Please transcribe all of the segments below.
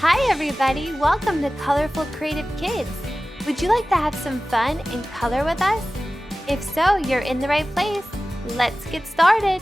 Hi everybody, welcome to Colorful Creative Kids. Would you like to have some fun and color with us? If so, you're in the right place. Let's get started.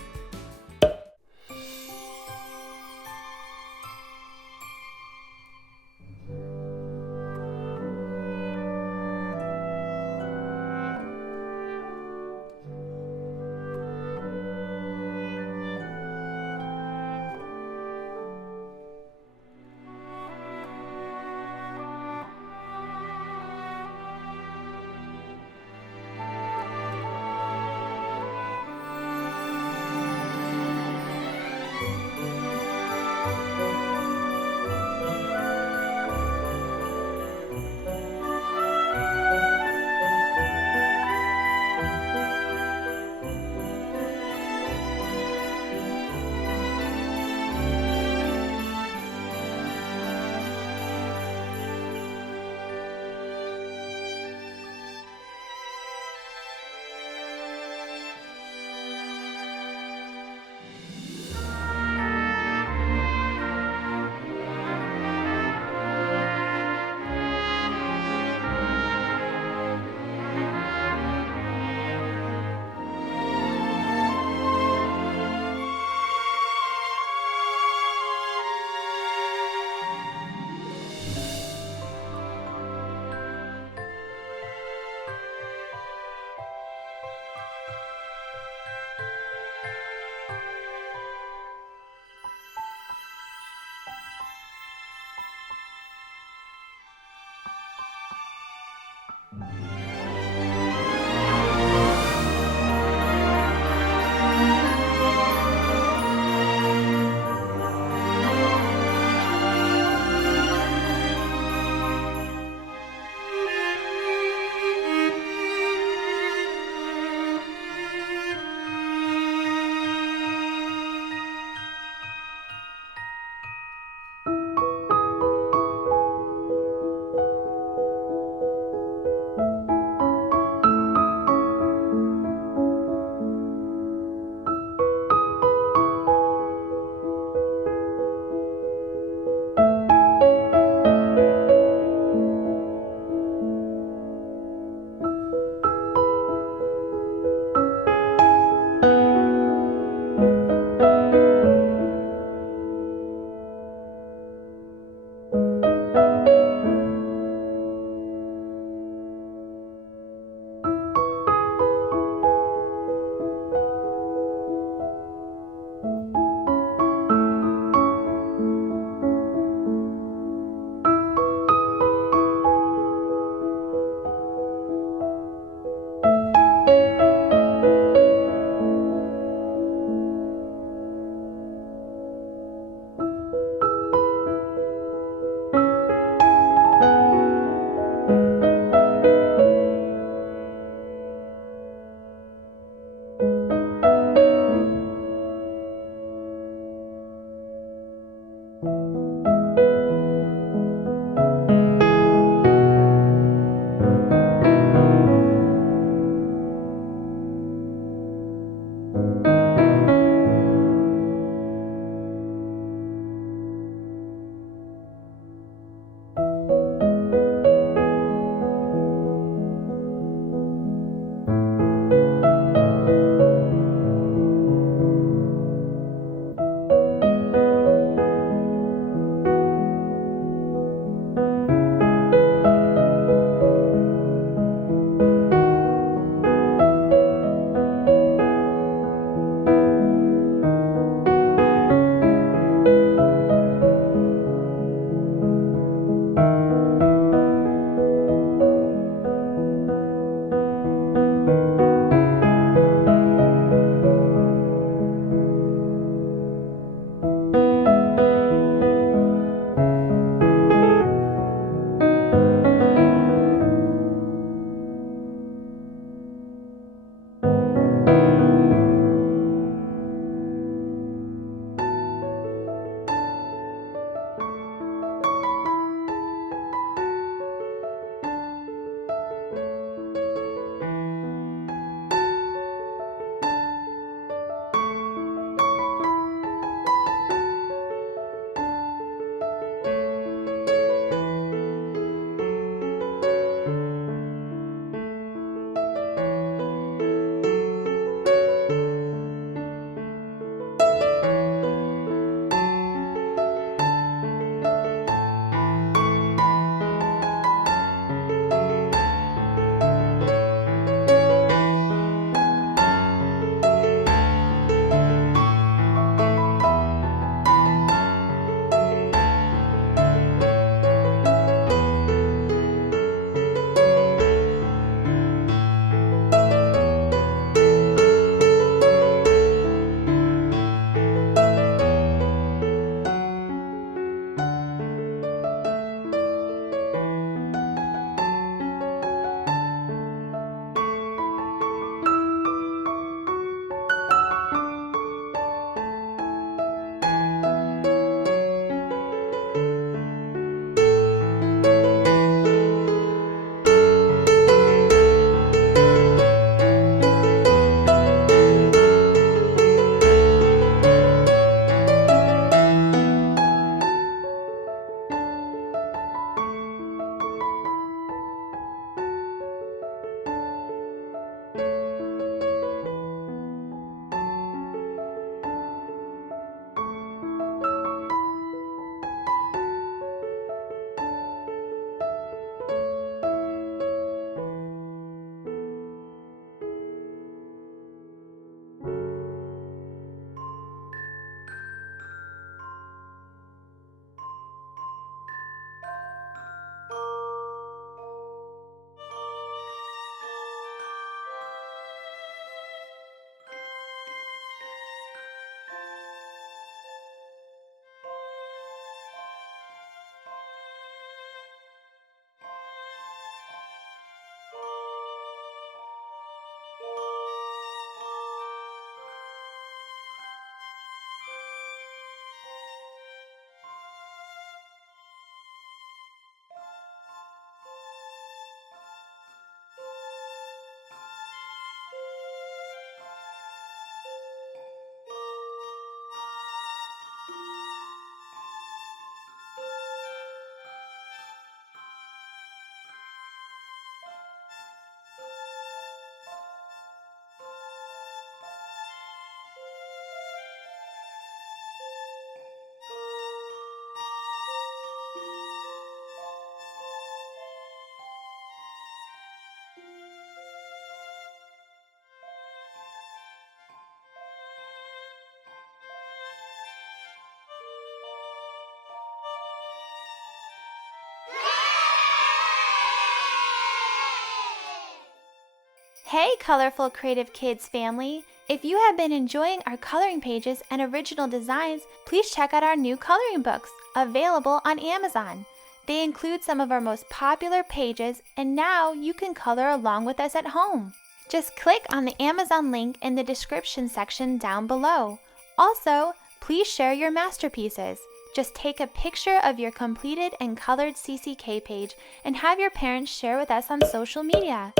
Hey, Colorful Creative Kids family! If you have been enjoying our coloring pages and original designs, please check out our new coloring books, available on Amazon. They include some of our most popular pages, and now you can color along with us at home. Just click on the Amazon link in the description section down below. Also, please share your masterpieces. Just take a picture of your completed and colored CCK page and have your parents share with us on social media.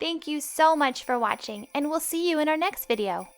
Thank you so much for watching, and we'll see you in our next video.